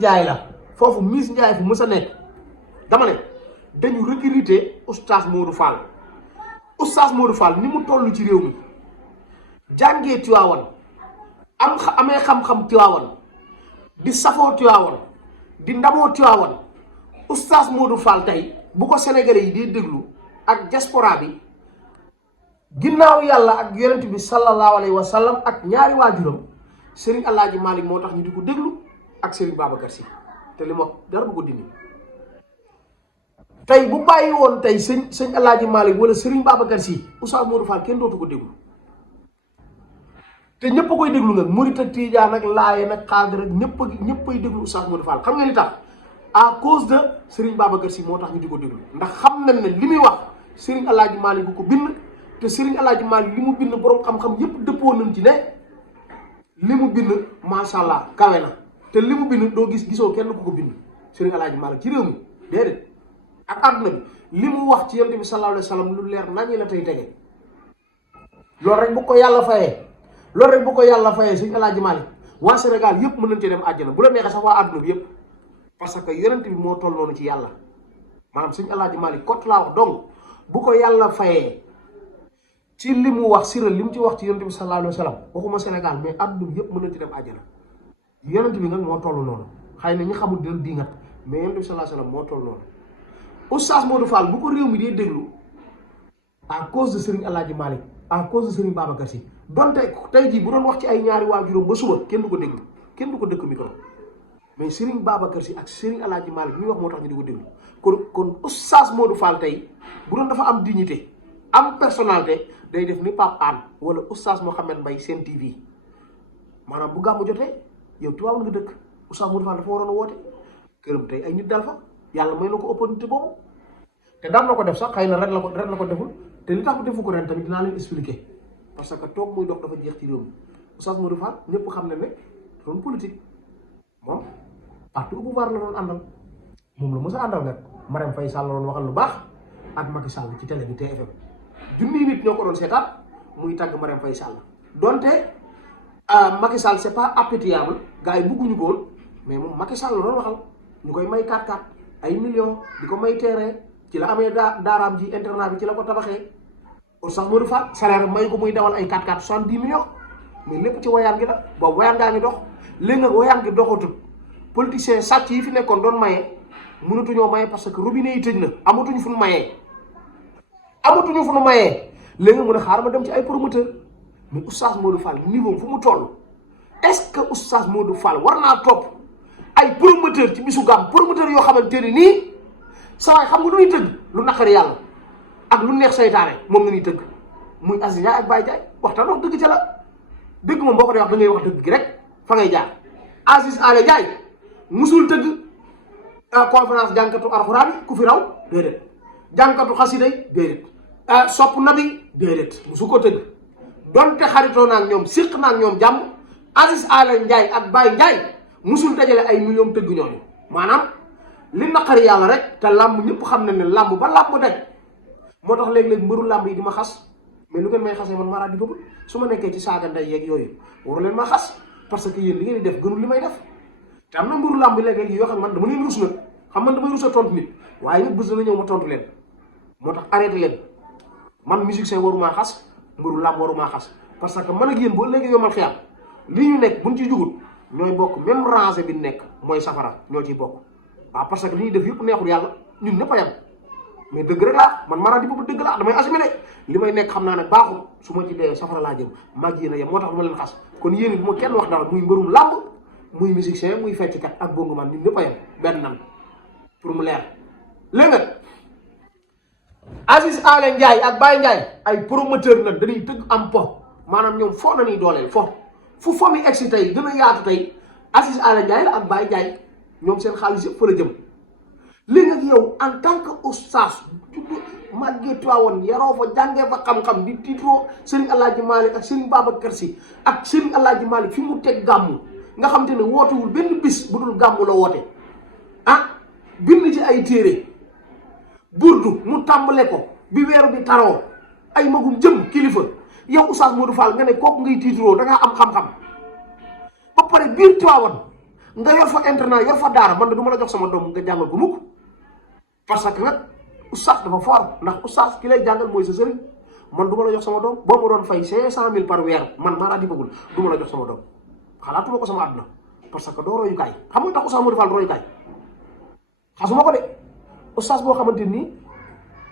Ndiaye la foofu Miss Ndiaye fu mës a nekk dama ne dañu recruter oustaz Modou Fall oustaz Modou Fall ni mu toll ci réew mi jàngee Tiwaawan amee xam-xam Tiwaawan di safoo Tiwaawan di ndamoo Tiwaawan oustaz Modou Fall tey bu ko sénégalais yi di déglu ak diaspora bi ginnaaw yàlla ak yonent bi sallallahu alayhi wa sallam ak ñaari waajuram Serigne Alaaji Malick moo tax ñu di ko déglu ak Serigne Babacar Sy te li ma wax dara bu ko dindi tey bu bàyyi woon tey sëñ Alaaji Malick wala Serigne Babacar Sy oustaz Modou Fall kenn dootu ko déglu te ñëpp a koy déglu nag murit ak tijaan ak laayeen ak xaadir ak ñëpp ay déglu oustaz Modou Fall xam nga li tax à cause de Serigne Babacar Sy moo tax ñu di ko déglu ndax xam nañ ne li muy wax Serigne Alaaji Malick bu ko bind te Serigne Alaaji Malick li mu bind borom xam-xam yëpp dëppoo nañ ci ne li mu bind macha allah kawe na te li mu bind doo gisoo kenn ku ko bind Serigne Alaaji Malick ci réew mi déedéet ak àdduna bi li mu wax ci yonent bi sallallahu alayhi wa sallam lu leer nañu la tey tege loolu rek bu ko yàlla fayee Serigne Alaaji Malick waa Sénégal yëpp mën nañ cee dem àjjana bu la neexee sax waa àdduna bi yëpp parce que yonent bi moo toll noonu ci yàlla maanaam Serigne Alaaji Malick kott laa wax donc bu ko yàlla fayee ci li mu wax siral li mu ci wax ci yonent bi sallallahu alayhi wa sallam waxuma Sénégal mais àdduna bi yëpp mën nañ ci dem àjjana yonent bi nag moo toll noonu xëy na ñi xamul dina diingat mais yonent bi sallallahu alayhi wa sallam moo toll noonu oustaz Modou Fall bu ko réew mi dee déglu à cause de Serigne Alaaji Malick à cause de Serigne Babacar Sy donte tey jii bu doon wax ci ay ñaari waajuram ba suba kenn du ko déglu kenn du ko dëkk micro mais Serigne Babacar Sy ak Serigne Alaaji Malick mi wax moo tax ñu di ko déglu kon oustaz Modou Fall tey bu doon dafa am dignité am personnalité day def ni Pape Hann wala oustaz Mohamed Mbaye Sen TV maanaam bu gàmmu jotee yow Tiwaawan nga dëkk oustaz Modou Fall dafa waroon a woote këram tey ay nit dal fa yàlla may na ko opportunité boobu te daan na ko def sax xëy na ren la ko deful te li tax bu defu ko ren tamit dinaa leen expliquer parce que toog muy dox dafa jeex ci réew mi oustaz Modou Fall ñëpp xam ne doon politique moom parti au pouvoir la doon àndal moom la mos a àndal nag Marème Faye Sall la doon waxal lu baax ak Macky Sall ci télé bi TFM junniy nit ñoo ko doon seetaat muy tàgg Marème Faye Sall donte Macky Sall c'est pas appréciable gars yi bëgguñu ko woon mais moom Macky Sall la doon waxal ñu koy may 4-4 ay millions di ko may terrain ci la amee daaraam ji internat bi ci la ko tabaxee oustaz Modou Fall salaire may ko muy dawal ay 4-4 70 millions mais lépp ci wayaan gi la boobu wayaan gaa ngi dox léegi nag wayaan gi doxatut politiciens sàcc yi fi nekkoon doon maye mënatuñoo maye parce que robinet yi tëj na amatuñu fu nu mayee léegi nga mën a xaar ma dem ci ay promoteur mais oustaz Modou Fall niveau fu mu toll est-ce que oustaz Modou Fall war naa topp ay promoteur ci bisu gàmm promoteur yoo xamante ni nii sa waay xam nga lu ñuy tëgg lu naqari yàlla ak lu neex saytaane moom la ñuy tëgg muy Aziz Ndiaye ak Baye Ndiaye waxtaan wax dëgg ca la dëgg moom boo ko dee wax da ngay wax dëgg gi rek fa ngay jaar Aziz Ale Ndiaye musul tëgg conférence jànkatu alxuraan yi ku fi raw déedéet jànkatu xasida yi déedéet sopp nabi déedéet musu ko tëgg donte xaritoo naa ak ñoom siq naa ak ñoom jàmm Aziz Ale Ndiaye ak Baye Ndiaye musul dajale ay millions tëgg ñooñu maanaam li naqari yàlla rek te làmb ñëpp xam na ne làmb ba làmb daj moo tax léeg-léeg mbëru làmb yi di ma xas mais lu ngeen may xasee man Mara di bëgg su ma nekkee ci saaga ndey yeeg yooyu waru leen ma xas parce que yéen li ngeen di def gënul li may def te am na mbëru làmb yi léeg-léeg yoo xam man dama leen rus nag xam man damay rus a tontu nit waaye nag bés dana ñëw ma tontu leen moo tax arrêté leen man musicien warumaa xas mbëru làmb warumaa xas parce que man ak yéen boo léegi yomal xiyaam li ñu nekk buñ ci jugut ñooy bokk même rangée bi nekk mooy safara ñoo ciy bokk waaw parce que li ñuy def yëpp neexul yàlla ñun ñëpp a yem mais dëgg rek laa man Mara di boobu dëgg laa damay assumé ne li may nekk xam naa ne baaxul su ma ci dee safara laa jëm mag yéen a yem moo tax du ma leen xas kon yéen bu ma kenn wax dara muy mbërum làmb muy musicien muy fecckat ak bongo man ñun ñëpp a yem benn nan pour mu leer léegi nag Aziz Ale Ndiaye ak Baye Ndiaye ay promoteur nag dañuy tëgg am po maanaam ñoom foo na ñuy dooleel fu mi egsi tey gën a yaatu tey Aziz Ale Ndiaye la ak Baye Ndiaye ñoom seen xaalis yëpp fa la jëm léegi nag yow en tant que oustaz màggee Tiwaawan yaroo fa jàngee fa xam-xam di tiitroo Serigne Alaaji Malick ak Serigne Babacar Sy ak Serigne Alaaji Malick fi mu teg gàmmu nga xam te ne wootewul benn bis bu dul gàmmu la woote bind ci ay téere burdu mu tàmbale ko bi weeru bi taroo ay magum jëm kilifa yow oustaz Modou Fall nga ne kooku ngay tiitroo da ngaa am xam-xam ba pare biir Tiwaawan nga yor fa internat yor fa daara man du ma la jox sama doom nga jàngal ko mukk parce que nag oustaz dafa fort ndax oustaz ki lay jàngal mooy sa sëriñ man du ma la jox sama doom boo ma doon fay 500 000 par weer man maa laa dimagul du ma la jox sama doom xalaatuma ko sama àdduna parce que doo royukaay xam nga tax oustaz Modou Fall royukaay xasuma ko de oustaz boo xamante nii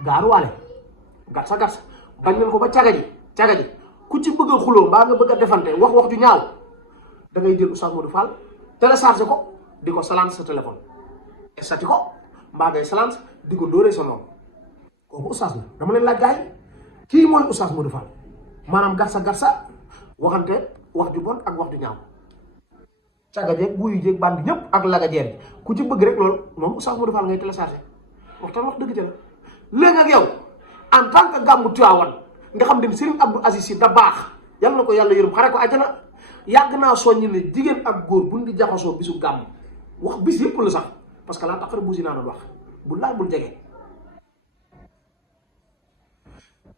gaaruwaale gatsa gatsa bañ nañ ko ba caga ji ku ci bëgg a xuloo mbaa nga bëgg a defante wax ju ñaaw da ngay jël oustaz Modou Fall téléchargé ko di ko salance sa téléphone estati ko mbaa ngay salance di ko dóoree sa noonu kooku oustaz la dama leen laaj gaay kii mooy oustaz Modou Fall maanaam gatsa waxante wax ju bon ak wax ju ñaaw caga jeeg buuyu jeeg bandi ñëpp ak laga jeer ji ku ci bëgg rek loolu moom oustaz Modou Fall ngay téléchargé waxtaan wax dëgg ca la léegi ak yow en tant que gàmmu Tiwaawan nga xam ne Serigne Abdou Aziz Sy da baax yal na ko yàlla yërëm xare ko àjjana yàgg naa soññ ne jigéen ak góor buñ di jaxasoo bisu gàmm wax bis yëpp la sax parce que laa taxar buusi naa doon wax bu laal bul jege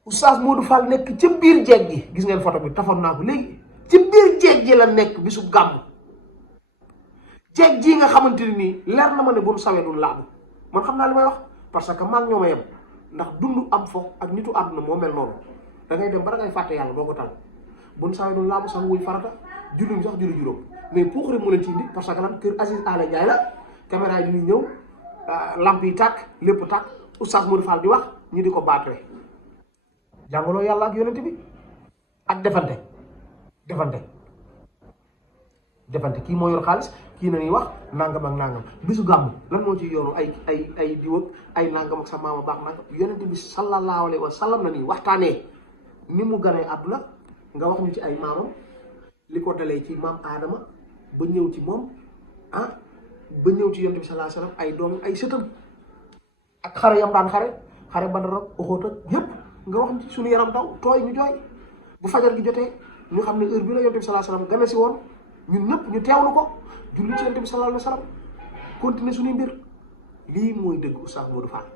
oustaz Modou Fall nekk ci biir jeeg gi gis ngeen photo bi tafoon naa ko léegi ci biir jeeg ji la nekk bisu gàmm jeeg ji nga xamante ni nii leer na ma ne buñ sawee duñ laabu man xam naa li may wax parce que maa ngi ñoo ma yem ndax dund am fo ak nitu àdduna moo mel noonu da ngay dem ba da ngay fàtte yàlla doo ko tal buñ sawee duñ laabu sax wuñ farata julli sax julli juróom mais puuxare mu leen ci indi parce que lan kër Aziz Ala Ndiaye la caméra yi di ñëw lamp yi tàkk lépp tàkk oustaz Modou Fall di wax ñu di ko baatee jàngaloo yàlla ak yonent bi ak defante kii moo yor xaalis kii na ñuy wax nangam ak nangam bisu gàmm lan moo ci yoonu ay diw ak ay nangam ak sa maama baax nangam yonent bi sallallahu alayhi wa sallam na nii waxtaanee ni mu ganee àdduna nga wax ñu ci ay maamam li ko dalee ci maam Adama ba ñëw ci moom ba ñëw ci yonent bi sallallahu alayhi wa sallam ay doom ay sëtam ak xare yam daan xare Badar ak Uhud ak yëpp nga wax ci suñu yaram daw tooy ñu jooy bu fajar gi jotee ñu xam ne heure bi la yonent bi sallallahu alayhi wa sallam gane si woon ñun ñëpp ñu teewlu ko julli ci yonent bi sallallahu alayhi wa sallam continuer suñuy mbir lii mooy dëgg oustaz Modou Fall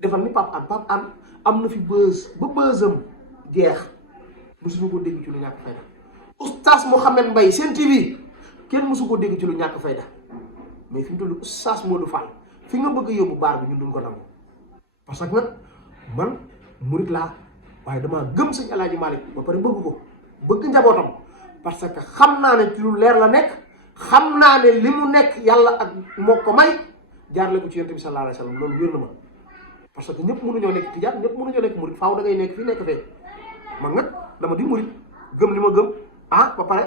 defal ni Pape Hann am na fi buzz ba buzzam jeex mosuñu ko dégg ci lu ñàkk fayda oustaz Mouhamed Mbaye Sen TV kenn mosu ko dégg ci lu ñàkk fayda mais fi mu toll oustaz Modou Fall fi nga bëgg a yóbbu baar bi ñun duñ ko nangu parce que nag man murit laa waaye damaa gëm sëñ El Hadj Malick ba pare bëgg ko bëgg njabootam parce que xam naa ne ci lu leer la nekk xam naa ne li mu nekk yàlla ak moo ko may jaarale ko ci yonent bi sallallahu alayhi wa sallam loolu wér na ma parce que ñëpp mënuñoo nekk tijaan ñëpp mënuñoo nekk murit faaw da ngay nekk fii nekk fee man nag dama di murit gëm li ma gëm ba pare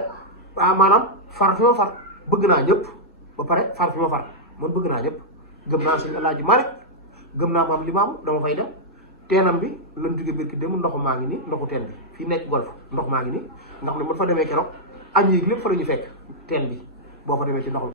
maanaam far fi ma far bëgg naa ñëpp ba pare far fi ma far man bëgg naa ñëpp gëm naa sëñ El Hadj Malick gëm naa maam li maam dama fay dem teenam bi lan jóge biir ki dem ndoxu maa ngi nii ndoxu teen bi fii nekk golf ndox maa ngi nii nga xam ne man fa demee keroog añ yi lépp fa la ñu fekk teen bi boo fa demee ci ndox